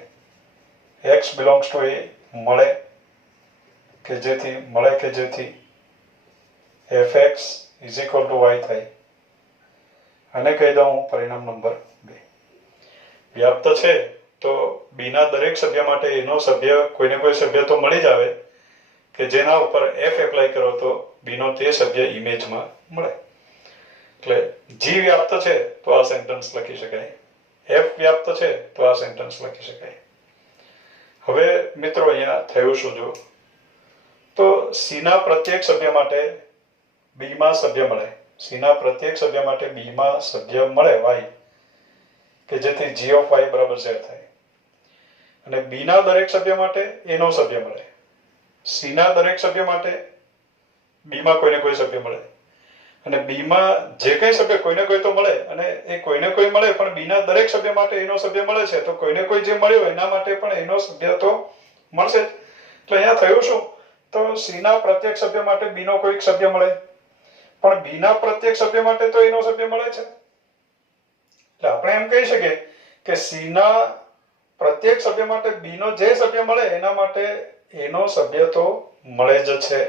x બિલોંગ્સ ટુ A મળે કે જેથી fx is equal to y થાય. અને કહી દઉં પરિણામ નંબર 2. વ્યાપ્ત છે તો B ના દરેક સભ્ય માટે એનો સભ્ય કોઈને કોઈ સભ્ય તો મળી જ આવે કે જેના ઉપર f એપ્લાય કરો તો B નો તે સભ્ય ઇમેજમાં મળે. એટલે G વ્યાપ્ત છે તો આ સેન્ટેન્સ લખી શકાય, f વ્યાપ્ત છે તો આ સેન્ટેન્સ લખી શકાય. હવે મિત્રો અહીંયા થયું શું? જો તો C ના પ્રત્યેક સભ્ય માટે B માં સભ્ય મળે, C ના પ્રત્યેક સભ્ય માટે B માં સભ્ય મળે y કે જેથી G ઓફ y બરાબર z થાય. અને B ના દરેક સભ્ય માટે એનો સભ્ય મળે, C ના દરેક સભ્ય માટે B માં કોઈને કોઈ સભ્ય મળે, અને B માં જે કંઈ સભ્ય કોઈને કોઈ તો મળે, અને એ કોઈને કોઈ મળે પણ B ના દરેક સભ્ય માટે એનો સભ્ય મળે છે, તો કોઈને કોઈ જે મળ્યો એના માટે પણ એનો સભ્ય તો મળશે જ. એટલે અહીંયા થયું શું? તો C ના પ્રત્યેક સભ્ય માટે B નો કોઈક સભ્ય મળે, પણ B ના પ્રત્યેક સભ્ય માટે તો એનો સભ્ય મળે છે. એટલે આપણે એમ કહી શકીએ કે C ના પ્રત્યેક સભ્ય માટે B નો જે સભ્ય મળે એના માટે એનો સભ્ય તો મળે જ છે.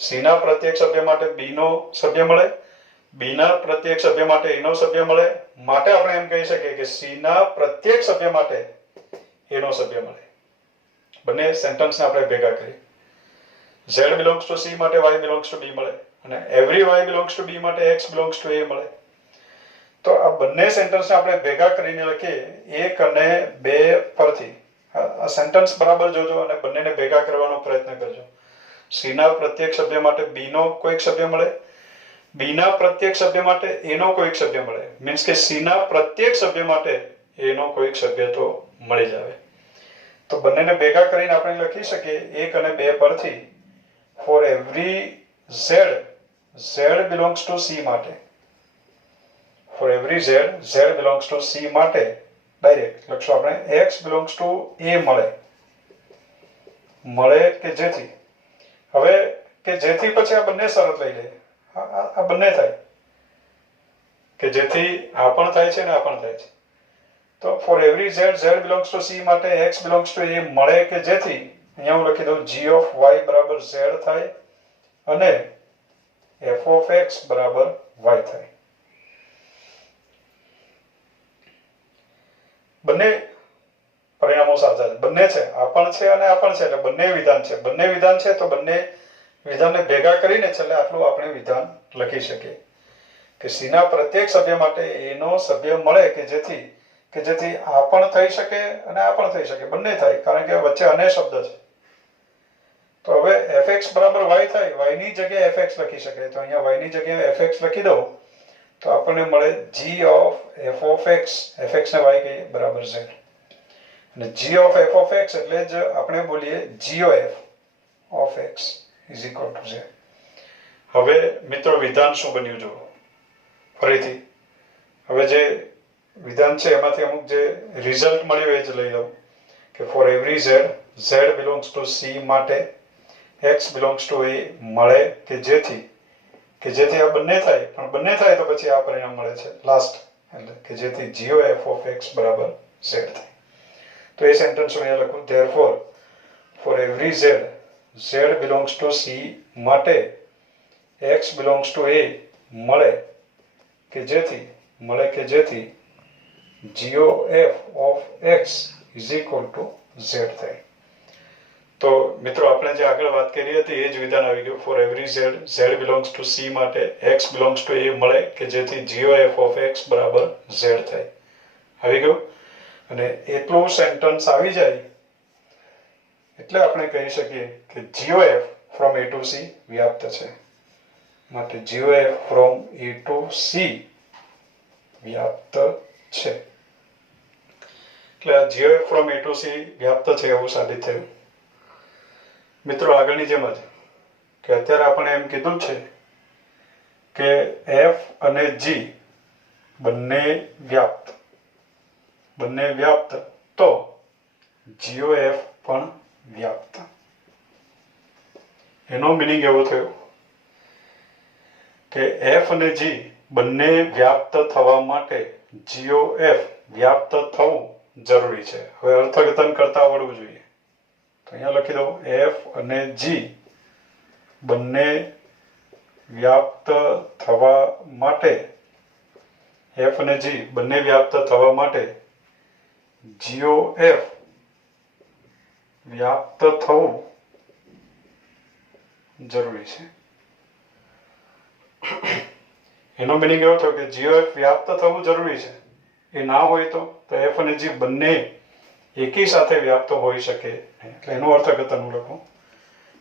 C ના પ્રત્યેક સભ્ય માટે B નો સભ્ય મળે, B ના પ્રત્યેક સભ્ય માટે એનો સભ્ય મળે, માટે આપણે એમ કહી શકીએ કે C ના પ્રત્યેક સભ્ય માટે એનો સભ્ય મળે. બંને સેન્ટેન્સને આપણે ભેગા કરીએ. Z બિલોંગ્સ ટુ C માટે y બિલોંગ્સ ટુ B મળે, અને every y belongs to B માટે x બિલોંગ્સ ટુ A મળે. તો આ બંને સેન્ટેન્સને આપણે ભેગા કરીને લખીએ 1 અને 2 પરથી. આ સેન્ટેન્સ બરાબર જોજો અને બંનેને ભેગા કરવાનો પ્રયત્ન કરજો. C ના પ્રત્યેક સભ્ય માટે B નો કોઈક સભ્ય મળે, B ના પ્રત્યેક સભ્ય માટે A નો કોઈક સભ્ય મળે, મીન્સ કે C ના પ્રત્યેક સભ્ય માટે A નો કોઈક સભ્ય તો મળી જ આવે. તો બંનેને ભેગા કરીને આપણે લખી શકીએ 1 અને 2 પરથી for every z belongs to C માટે, for every z belongs to C માટે ડાયરેક્ટ લખશું આપણે x બિલોંગ્સ ટુ A મળે કે જેથી. હવે કે જેથી પછી આ બંને શરત લઈ લઈએ, આ બંને થાય કે જેથી આ પણ થાય છે ને આ પણ થાય છે. તો for every z belongs to C માટે x બિલોંગ્સ ટુ A મળે કે જેથી અહીંયા હું લખી દઉં G ઓફ y બરાબર z થાય અને f ઓફ x બરાબર y થાય. બંને પરિણામો સાચા છે. બંને છે, આ પણ છે અને આ પણ છે, એટલે બંને વિધાન છે. બંને વિધાન છે તો બંને વિધાનને ભેગા કરીને છેલ્લે આટલું આપણે વિધાન લખી શકીએ કે સીના પ્રત્યેક સભ્ય માટે એનો સભ્ય મળે કે જેથી આ પણ થઈ શકે અને આ પણ થઈ શકે, બંને થાય, કારણ કે વચ્ચે અને શબ્દ છે. તો હવે fx બરાબર y થાય, y ની જગ્યાએ fx લખી શકાય. તો અહીંયા y ની જગ્યાએ fx લખી દઉં તો આપણને મળે g of f of x, fx ને y કહીએ બરાબર z, અને g of f of x એટલે જ આપણે બોલીએ g of x is equal to z. હવે મિત્રો વિધાન શું બન્યું જુઓ ફરીથી. હવે જે વિધાન છે એમાંથી અમુક જે રિઝલ્ટ મળ્યો એ જ લઈ લઉં કે for every z belongs to c માટે x belongs to a મળે કે જેથી આ બંને થાય, પણ બંને થાય તો પછી આ પરિણામ મળે છે લાસ્ટ, એટલે કે જેથી g of x બરાબર z થાય. તો એ સેન્ટેન્સ હું અહીંયા લખું, therefore for every z belongs to c માટે x belongs to a મળે કે જેથી g of x is equal to z થાય. તો મિત્રો આપણે જે આગળ વાત કરી હતી એ જ વિધાન આવી ગયું. For every z belongs to c માટે x belongs to a મળે કે જેથી g of x બરાબર z થાય. આવી ગયું. અને એટલું સેન્ટેન્સ આવી જાય એટલે આપણે કહી શકીએ કે GOF from a to c વ્યાપ્ત છે. માટે GOF from a to c વ્યાપ્ત છે. એટલે આ GOF from a to c વ્યાપ્ત છે એવું સાબિત થયું. મિત્રો આગળની જેમ જ કે અત્યારે આપણે એમ કીધું છે કે f અને g બંને વ્યાપ્ત તો GOF પણ વ્યાપ્ત. એનો મિનિંગ એવો થયો કે f અને g બંને વ્યાપ્ત થવા માટે GOF વ્યાપ્ત થવું જરૂરી છે. હવે અર્થઘટન કરતા આવડવું જોઈએ. તો અહીંયા લખી દઉં f અને g બંને વ્યાપ્ત થવા માટે GOF વ્યાપ્ત થવું જરૂરી છે. એનો મિનિંગ એવો થયો કે GOF વ્યાપ્ત થવું જરૂરી છે. એ ના હોય તો f અને g બંને એકી સાથે વ્યાપ્ત હોઈ શકે નહીં. એટલે એનો અર્થઘટન હું લખું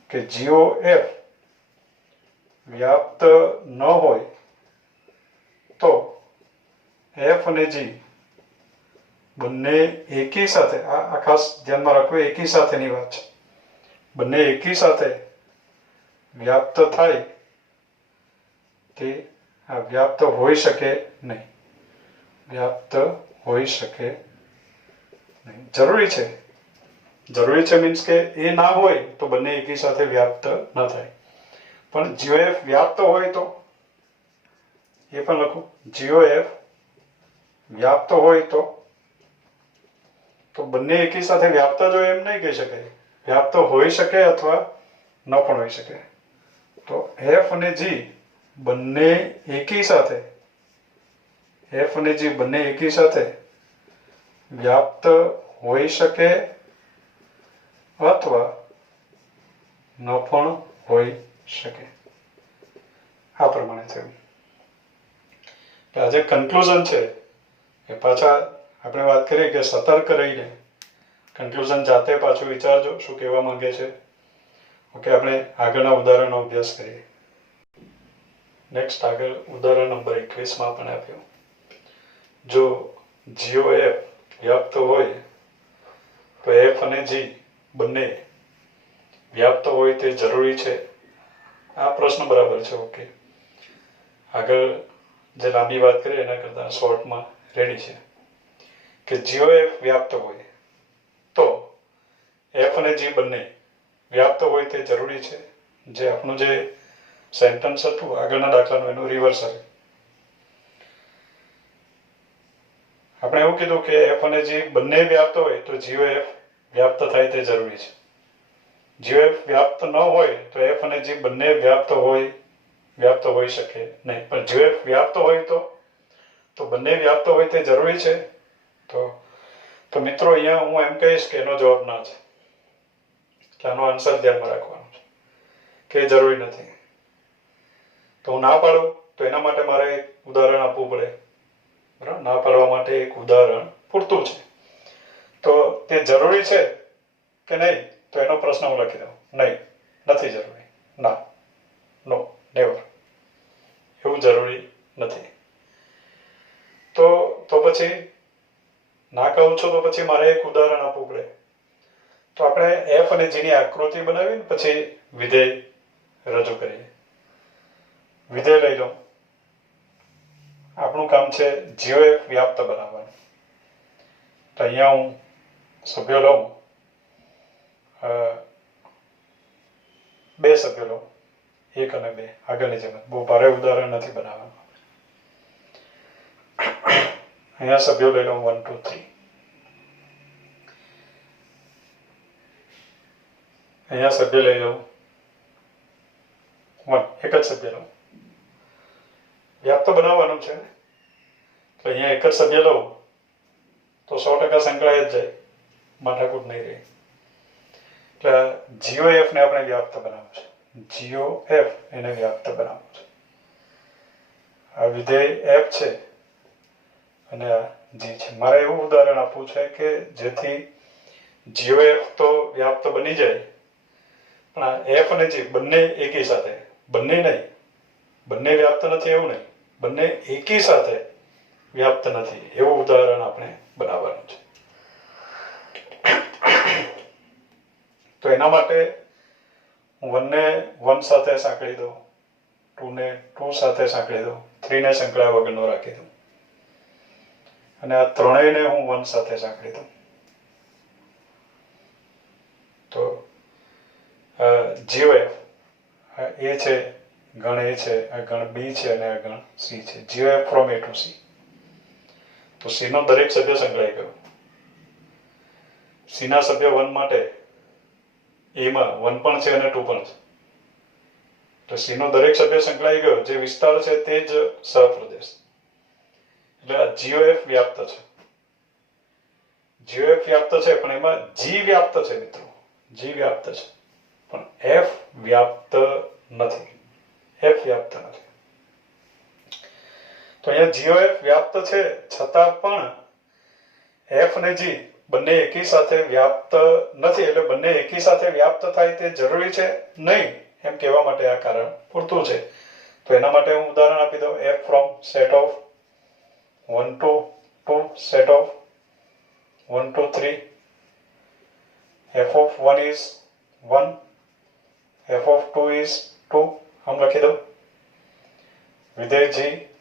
કે GOF વ્યાપ્ત ન હોય તો f અને g બંને એકી સાથે, આ ખાસ ધ્યાનમાં રાખવું, એકી સાથેની વાત છે. બંને એકી સાથે વ્યાપ્ત થાય તે આ વ્યાપ્ત હોઈ શકે નહીં. જરૂરી છે મીન્સ કે એ ના હોય તો બંને એકી સાથે વ્યાપ્ત ન થાય. પણ GOF વ્યાપ્ત હોય તો એ પણ લખું, GOF વ્યાપ્ત હોય તો બંને એકી સાથે વ્યાપ્ત જ હોય એમ નહીં કહી શકાય. વ્યાપ્ત હોઈ શકે અથવા ન પણ હોઈ શકે. તો f અને g બંને એકી સાથે વ્યાપ્ત હોઈ શકે અથવા ન પણ હોઈ શકે. આ પ્રમાણે થયું. આ જે કન્ક્લુઝન છે એ પાછા આપણે વાત કરીએ કે સતર્ક રહીને કન્ક્લુઝન જાતે પાછું વિચારજો શું કહેવા માંગે છે. ઓકે, આપણે આગળના ઉદાહરણનો અભ્યાસ કરીએ. નેક્સ્ટ આગળ ઉદાહરણ નંબર 21 માં આપણે આપ્યું. જો GOF વ્યાપ્ત હોય તો f અને g બંને વ્યાપ્ત હોય તે જરૂરી છે. આ પ્રશ્ન બરાબર છે. ઓકે, આગળ જે લાંબી વાત કરીએ એના કરતાં શોર્ટમાં રેડી છે કે GOF વ્યાપ્ત હોય તો f અને g બંને વ્યાપ્ત હોય તે જરૂરી છે. જે આપણું જે સેન્ટેન્સ હતું આગળના દાખલાનું એનું રિવર્સલ. આપણે એવું કીધું કે f અને g બંને વ્યાપ્ત હોય તો GOF વ્યાપ્ત થાય તે જરૂરી છે. GOF વ્યાપ્ત ન હોય તો f અને g બંને વ્યાપ્ત હોઈ શકે નહીં. પણ GOF વ્યાપ્ત હોય તો બંને વ્યાપ્ત હોય તે જરૂરી છે. તો તો મિત્રો અહીંયા હું એમ કહીશ કે એનો જવાબ ના છે, કે આનો આન્સર ધ્યાનમાં રાખવાનો છે કે જરૂરી નથી. તો હું ના પાડું તો એના માટે મારે એક ઉદાહરણ આપવું પડે, બરાબર? ના પાડવા માટે એક ઉદાહરણ પૂરતું છે. તો તે જરૂરી છે કે નહીં, તો એનો પ્રશ્ન હું લખી દઉં, નહીં, નથી જરૂરી, ના, નો, નેવર, એવું જરૂરી નથી. તો પછી ના કહું છું તો પછી મારે એક ઉદાહરણ આપવું પડે. તો આપણે એફ અને જી ની આકૃતિ બનાવીને પછી વિધેય રજૂ કરીએ. વિધેય લઈ લો. આપણું કામ છે જીઓ એફ વ્યાપ્ત બનાવવાનું. તો અહીંયા હું સભ્યો લઉં, બે સભ્યો લઉં, 1 અને 2, આગળની જેમ. બહુ ભારે ઉદાહરણ નથી બનાવવાનું. અહીંયા સભ્યો લઈ લઉં 1 2 3. અહીંયા સભ્ય લઈ લઉં 1, એક જ સભ્ય લઉં. વ્યાપ્ત બનાવવાનું છે, તો અહીંયા એક જ સભ્ય લઉં તો 100% સંકળાય જ જાય, માથાકૂટ નહીં રહે. એટલે જીઓ એફ ને આપણે વ્યાપ્ત બનાવવું છે. જીઓ એફ એને વ્યાપ્ત બનાવવું છે. આ વિધેય એફ છે અને આ જી છે. મારે એવું ઉદાહરણ આપવું છે કે જેથી જીઓ એફ તો વ્યાપ્ત બની જાય, પણ આ એફ અને જી બંને એકી સાથે, બંને નહીં, બંને વ્યાપ્ત નથી એવું નહીં, બંને એકી સાથે વ્યાપ્ત નથી એવું ઉદાહરણ આપણે બનાવવાનું છે. તો એના માટે હું 1 ને 1 સાથે સાંકળી દઉં, 2 ને 2 સાથે સાંકળી દઉં, 3 ને સંકળાયા વગરનો રાખી દઉં, અને આ ત્રણેયને હું 1 સાથે સાંકળી દઉં. તો જીઓ એફ એ છે, ગણ એ છે, આ ગણ બી છે અને આ ગણ સી છે. Jio F from A to C. તો સી નો દરેક સભ્ય સંકળાઈ ગયો. સી ના સભ્ય 1 માટે એમાં 1 પણ છે અને 2 પણ છે. તો સી નો દરેક સભ્ય સંકળાઈ ગયો. જે વિસ્તાર છે તે જ સહપ્રદેશ. એટલે આ જીઓ એફ વ્યાપ્ત છે. જીઓ એફ વ્યાપ્ત છે, પણ એમાં જી વ્યાપ્ત છે મિત્રો. જી વ્યાપ્ત છે, પણ એફ વ્યાપ્ત નથી. એફ વ્યાપ્ત નથી. તો અહીંયા જીઓ એફ વ્યાપ્ત છે, છતાં પણ એફ અને જી બંને એકી સાથે વ્યાપ્ત નથી. એટલે બંને એકી સાથે વ્યાપ્ત થાય તે જરૂરી છે નહીં, એમ કહેવા માટે આ કારણ પૂરતું છે. તો એના માટે હું ઉદાહરણ આપી દઉં. F from set of 1 to 2, set of 1 to 3. f of 1 is 1, f of 2 is 2. हम લખી દઉં. વિધેય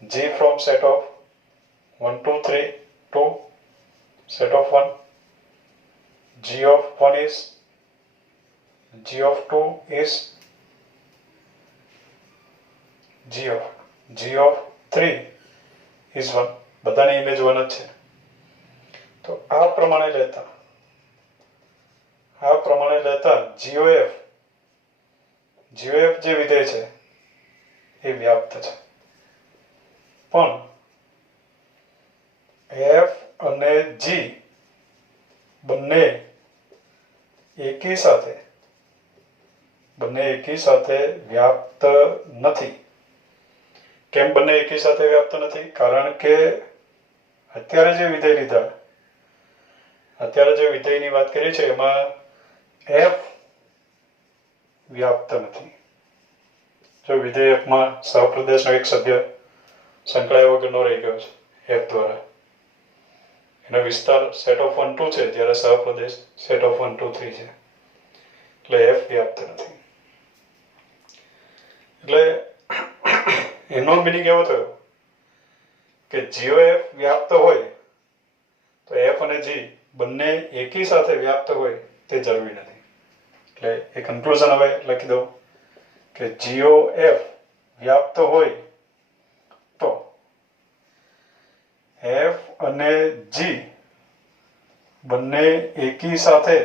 g from set of 1 to 3, 2, set of 1. g of 1 is, g of 2 is, g of 3 is 1. બધાની ઇમેજ 1 જ છે. તો આ પ્રમાણે લેતા જીઓએફ જે વિધેય છે એ વ્યાપ્ત છે, પણ એફ અને જી બંને એકી સાથે વ્યાપ્ત નથી. કેમ બંને એકી સાથે વ્યાપ્ત નથી? કારણ કે અત્યારે જે વિધેયની વાત કરી છે એમાં એફ વ્યાપ્ત નથી. જો વિધેયકમાં સહપ્રદેશનો એક સભ્ય સંકળાયા વગરનો રહી ગયો છે એફ દ્વારા, એનો વિસ્તાર સેટ ઓફ 1 2 છે, જ્યારે સહપ્રદેશ સેટ ઓફ 1 2 3 છે. એટલે એફ વ્યાપ્ત નથી. એટલે એનો મિનિંગ એવો થયો કે જીઓ એફ વ્યાપ્ત હોય તો એફ અને જી બંને એકી સાથે વ્યાપ્ત હોય તે જરૂરી નથી. એટલે એ કન્ક્લુઝન હવે લખી દઉં કે જીઓ એફ વ્યાપ્ત હોય તો એફ અને જી બંને એકી સાથે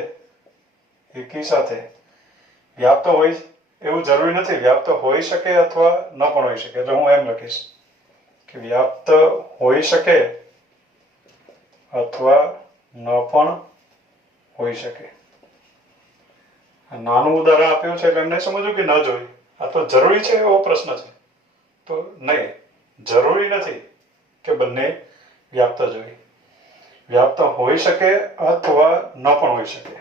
વ્યાપ્ત હોય એવું જરૂરી નથી. વ્યાપ્ત હોઈ શકે અથવા ન પણ હોઈ શકે. એટલે હું એમ લખીશ કે વ્યાપ્ત હોઈ શકે અથવા ન પણ હોઈ શકે. નાનું ઉદાહરણ આપ્યું છે એટલે એમને સમજવું કે ન જોઈ. આ તો જરૂરી છે એવો પ્રશ્ન છે. તો નહીં, જરૂરી નથી કે બંને વ્યાપ્ત જોઈએ. વ્યાપ્ત હોઈ શકે અથવા ન પણ હોઈ શકે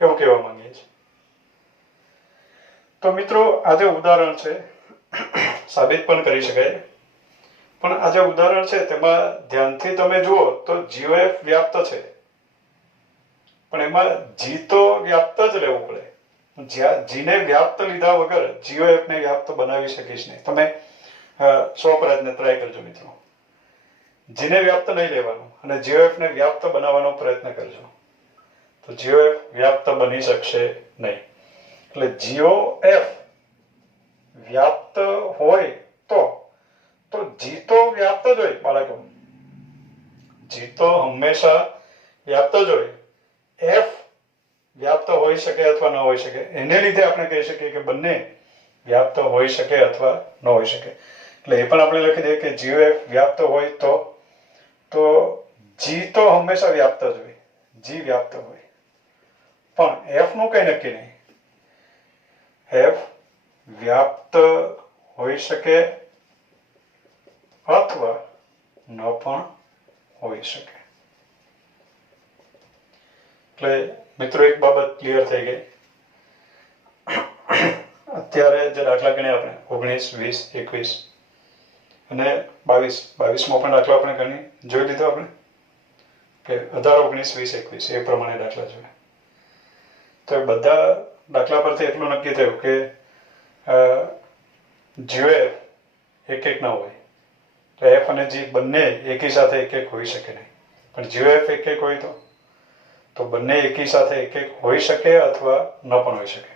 એવું કહેવા માંગીએ છીએ. તો મિત્રો આ જે ઉદાહરણ છે સાબિત પણ કરી શકાય, પણ આ જે ઉદાહરણ છે તેમાં ધ્યાનથી તમે જુઓ તો GOF વ્યાપ્ત છે, પણ એમાં G તો વ્યાપ્ત જ લેવું પડે. જીને વ્યાપ્ત લીધા વગર GOF ને વ્યાપ્ત બનાવી શકીશ નહીં. તમે સ્વપ્રયત્ન ટ્રાય કરજો મિત્રો. જીને વ્યાપ્ત નહીં લેવાનું અને GOF ને વ્યાપ્ત બનાવવાનો પ્રયત્ન કરજો, તો GOF વ્યાપ્ત બની શકશે નહીં. એટલે GOF વ્યાપ્ત હોય તો G તો વ્યાપ્ત જ હોય બાળકો. G તો હંમેશા વ્યાપ્ત જ હોય. F વ્યાપ્ત હોઈ શકે અથવા ન હોઈ શકે. એને લીધે આપણે કહી શકીએ કે બંને વ્યાપ્ત હોઈ શકે અથવા ન હોઈ શકે. એટલે એ પણ આપણે લખી દઈએ કે GOF વ્યાપ્ત હોય તો G તો હંમેશા વ્યાપ્ત જ હોય. G વ્યાપ્ત હોય, પણ F નું કઈ નક્કી નહીં. F વ્યાપ્ત હોઈ શકે અથવા ન પણ હોઈ શકે. એટલે મિત્રો એક બાબત ક્લિયર થઈ ગઈ. અત્યારે જે દાખલા ગણ્યા આપણે 19, 20, 21 અને 22માં પણ દાખલા આપણે ગણી જોઈ લીધો આપણે કે 18, 19, 20, 21 એ પ્રમાણે દાખલા જોયા. તો બધા દાખલા પરથી એટલું નક્કી થયું કે GOF એક ના હોય. તો F અને G બંને એકી સાથે એક હોઈ શકે નહીં, પણ GOF એક હોય તો બંને એકી સાથે એક હોઈ શકે અથવા ન પણ હોઈ શકે.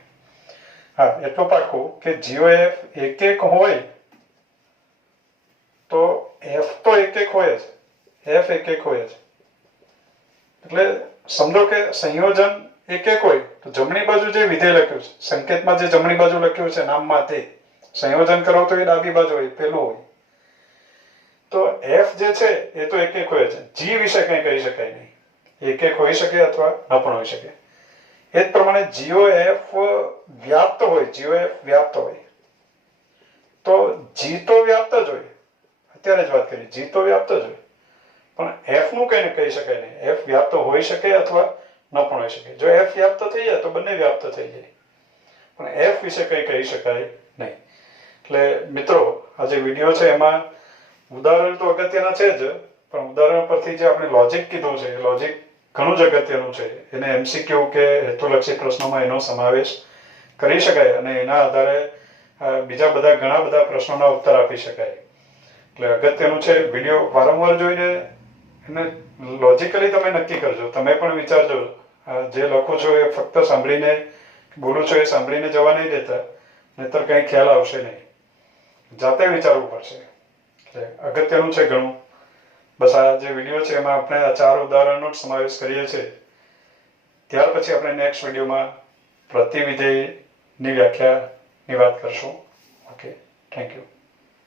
હા, એટલું પાક્કું કે GOF એક હોય તો F તો એક હોય જ. F એક હોય જ. એટલે સમજો કે સંયોજન એક હોય તો જમણી બાજુ જે વિધેય લખ્યું છે, સંકેતમાં જે જમણી બાજુ લખ્યું છે નામમાં, તે સંયોજન કરો તો એ ડાબી બાજુ હોય, પેલું હોય. તો F જે છે એ તો એક હોય છે. G વિશે કંઈ કહી શકાય નહીં. એક હોઈ શકે અથવા ન પણ હોઈ શકે. એ જ પ્રમાણે GOF વ્યાપ્ત હોય, GOF વ્યાપ્ત હોય તો G તો વ્યાપ્ત જ હોય. અત્યારે જ વાત કરી, G તો વ્યાપ્ત જ હોય, પણ F નું કંઈ કહી શકાય નહીં. F વ્યાપ્ત હોઈ શકે અથવા ન પણ હોઈ શકે. જો F વ્યાપ્ત થઈ જાય તો બંને વ્યાપ્ત થઈ જાય, પણ F વિશે કંઈ કહી શકાય નહીં. એટલે મિત્રો આ જે વિડીયો છે એમાં ઉદાહરણ તો અગત્યના છે જ, પણ ઉદાહરણ પરથી જે આપણે લોજિક કીધું છે એ લોજિક ઘણું જ અગત્યનું છે. એને MCQ કે હેતુલક્ષી પ્રશ્નોમાં એનો સમાવેશ કરી શકાય અને એના આધારે બીજા બધા ઘણા બધા પ્રશ્નોના ઉત્તર આપી શકાય. એટલે અગત્યનું છે. વિડીયો વારંવાર જોઈને એને લોજિકલી તમે નક્કી કરજો. તમે પણ વિચારજો. જે લખો છો એ ફક્ત સાંભળીને, બોલું છો એ સાંભળીને જવા નહીં દેતા, નહીતર કંઈ ખ્યાલ આવશે નહીં. જાતે વિચારવું પડશે. એટલે અગત્યનું છે ઘણું. બસ આ જે વિડીયો છે એમાં આપણે આ 4 ઉદાહરણનો જ સમાવેશ કરીએ છીએ. ત્યાર પછી આપણે નેક્સ્ટ વિડીયોમાં પ્રતિવિધેયની વ્યાખ્યાની વાત કરશું. Okay, thank you.